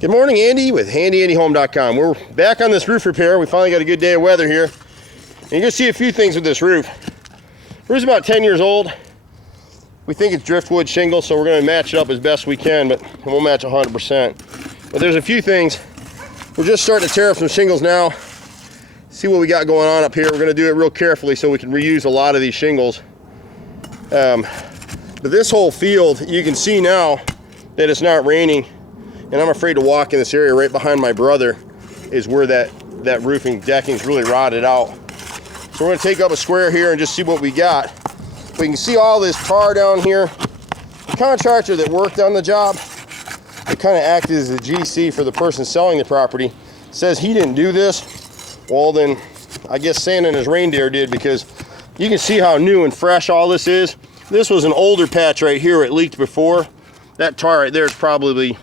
Good morning, Andy with HandyAndyHome.com. We're back on this roof repair. We finally got a good day of weather here. And you're gonna see a few things with this roof. The roof's about 10 years old. We think it's driftwood shingle, so we're gonna match it up as best we can, but it won't match 100%. But there's a few things. We're just starting to tear up some shingles now. See what we got going on up here. We're gonna do it real carefully so we can reuse a lot of these shingles. But this whole field, you can see now that it's not raining. And I'm afraid to walk in this area. Right behind my brother is where that roofing decking is really rotted out. So we're going to take up a square here and just see what we got. We can see all this tar down here. The contractor that worked on the job, that kind of acted as a GC for the person selling the property, says he didn't do this. Well then, I guess Santa and his reindeer did, because you can see how new and fresh all this is. This was an older patch right here. It leaked before. That tar right there is probably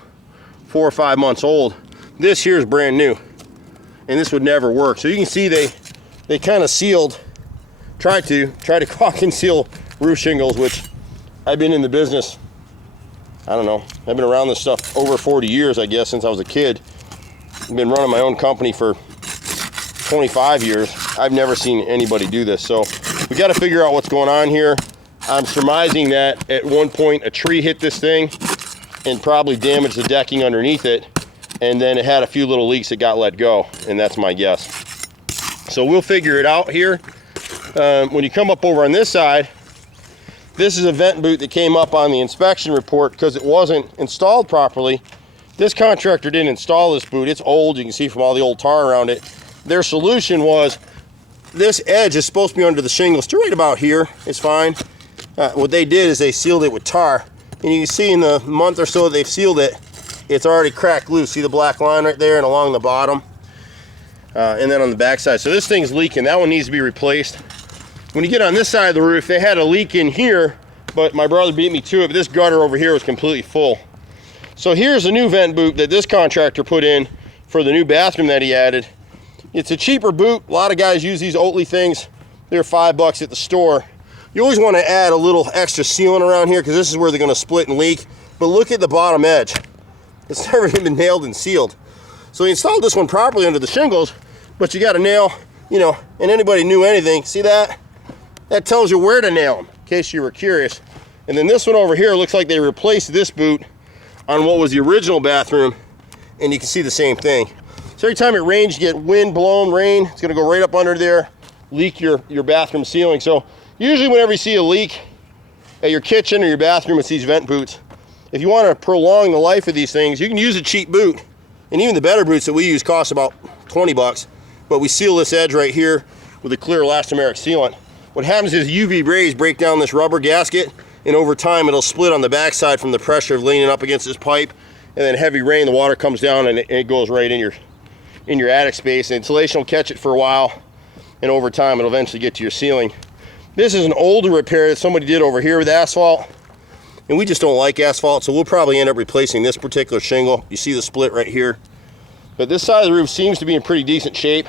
4 or 5 months old. This here is brand new, and this would never work. So you can see they kind of sealed, tried to caulk and seal roof shingles, which I've been in the business, I don't know, I've been around this stuff over 40 years, I guess, since I was a kid. I've been running my own company for 25 years. I've never seen anybody do this. So we got to figure out what's going on here. I'm surmising that at one point a tree hit this thing and probably damaged the decking underneath it, and then it had a few little leaks that got let go, and that's my guess. So we'll figure it out here. When you come up over on this side, this is a vent boot that came up on the inspection report because it wasn't installed properly. This contractor didn't install this boot. It's old, you can see from all the old tar around it. Their solution was, this edge is supposed to be under the shingles to right about here. It's fine. What they did is they sealed it with tar. And you can see in the month or so they've sealed it, it's already cracked loose. See the black line right there and along the bottom? And then on the back side. So this thing's leaking. That one needs to be replaced. When you get on this side of the roof, they had a leak in here, but my brother beat me to it. But this gutter over here was completely full. So here's a new vent boot that this contractor put in for the new bathroom that he added. It's a cheaper boot. A lot of guys use these Oatly things. They're $5 at the store. You always want to add a little extra sealant around here because this is where they're going to split and leak. But look at the bottom edge. It's never even been nailed and sealed. So he installed this one properly under the shingles, but you got to nail, you know, and anybody knew anything, see that? That tells you where to nail them, in case you were curious. And then this one over here looks like they replaced this boot on what was the original bathroom, and you can see the same thing. So every time it rains, you get wind blown rain, it's going to go right up under there, leak your bathroom ceiling. So usually whenever you see a leak at your kitchen or your bathroom, it's these vent boots. If you want to prolong the life of these things, you can use a cheap boot. And even the better boots that we use cost about 20 bucks. But we seal this edge right here with a clear elastomeric sealant. What happens is UV rays break down this rubber gasket, and over time it'll split on the backside from the pressure of leaning up against this pipe. And then heavy rain, the water comes down and it goes right in your attic space. And insulation will catch it for a while, and over time it'll eventually get to your ceiling. This is an older repair that somebody did over here with asphalt, and we just don't like asphalt, so we'll probably end up replacing this particular shingle. You see the split right here. But this side of the roof seems to be in pretty decent shape,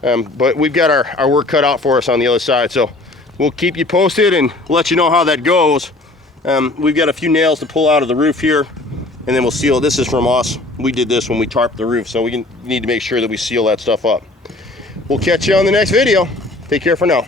but we've got our work cut out for us on the other side, so we'll keep you posted and let you know how that goes. We've got a few nails to pull out of the roof here, and then we'll seal it. This is from us. We did this when we tarped the roof, so we need to make sure that we seal that stuff up. We'll catch you on the next video. Take care for now.